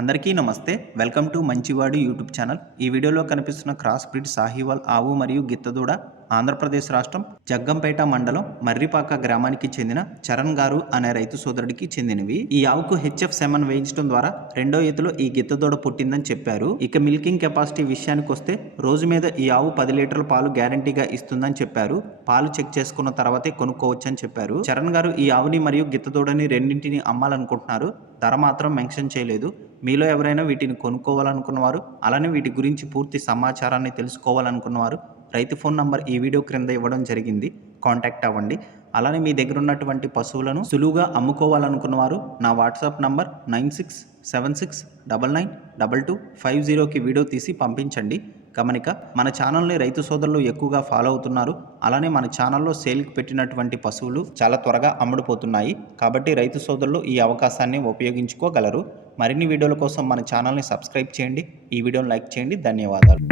అందరికీ నమస్తే. Welcome to మంచివాడు యూట్యూబ్ ఛానల్. ఈ వీడియోలో కనిపిస్తున్న క్రాస్ బ్రీడ్ సాహివాల్ ఆవు మరియు గిత్తదూడ ఆంధ్రప్రదేశ్ రాష్ట్రం జగ్గంపేట మండలం మర్రిపాక గ్రామానికి చెందిన చరణ్ గారు అనే రైతు సోదరుడికి చెందినవి. ఈ ఆవుకు HF7 వేయించడం ద్వారా రెండో ఈతలో ఈ గిత్తదూడ పుట్టిందని చెప్పారు. ఇక మిల్కింగ్ కెపాసిటీ విషయానికి వస్తే రోజు మీద ఈ ఆవు 10 లీటర్ల పాలు గ్యారంటీగా ఇస్తుందని చెప్పారు. పాలు చెక్ చేసుకున్న తర్వాతే కొనుక్కోవచ్చని చెప్పారు. చరణ్ గారు ఈ ఆవుని మరియు గిత్తదూడని రెండింటిని అమ్మాలనుకుంటున్నారు. ధర మాత్రం మెన్షన్ చేయలేదు. మీలో ఎవరైనా వీటిని కొనుక్కోవాలనుకున్నవారు, అలానే వీటి గురించి పూర్తి సమాచారాన్ని తెలుసుకోవాలనుకున్నవారు రైతు ఫోన్ నంబర్ ఈ వీడియో క్రింద ఇవ్వడం జరిగింది. కాంటాక్ట్ అవ్వండి. అలానే మీ దగ్గర ఉన్నటువంటి పశువులను సులువుగా అమ్ముకోవాలనుకున్నవారు నా వాట్సాప్ నంబర్ 9676992250కి వీడియో తీసి పంపించండి. గమనిక, మన ఛానల్ని రైతు సోదరులు ఎక్కువగా ఫాలో అవుతున్నారు. అలానే మన ఛానల్లో సేల్కి పెట్టినటువంటి పశువులు చాలా త్వరగా అమ్ముడుపోతున్నాయి. కాబట్టి రైతు సోదరులు ఈ అవకాశాన్ని ఉపయోగించుకోగలరు. మరిన్ని వీడియోల కోసం మన ఛానల్ని సబ్స్క్రైబ్ చేయండి. ఈ వీడియోని లైక్ చేయండి. ధన్యవాదాలు.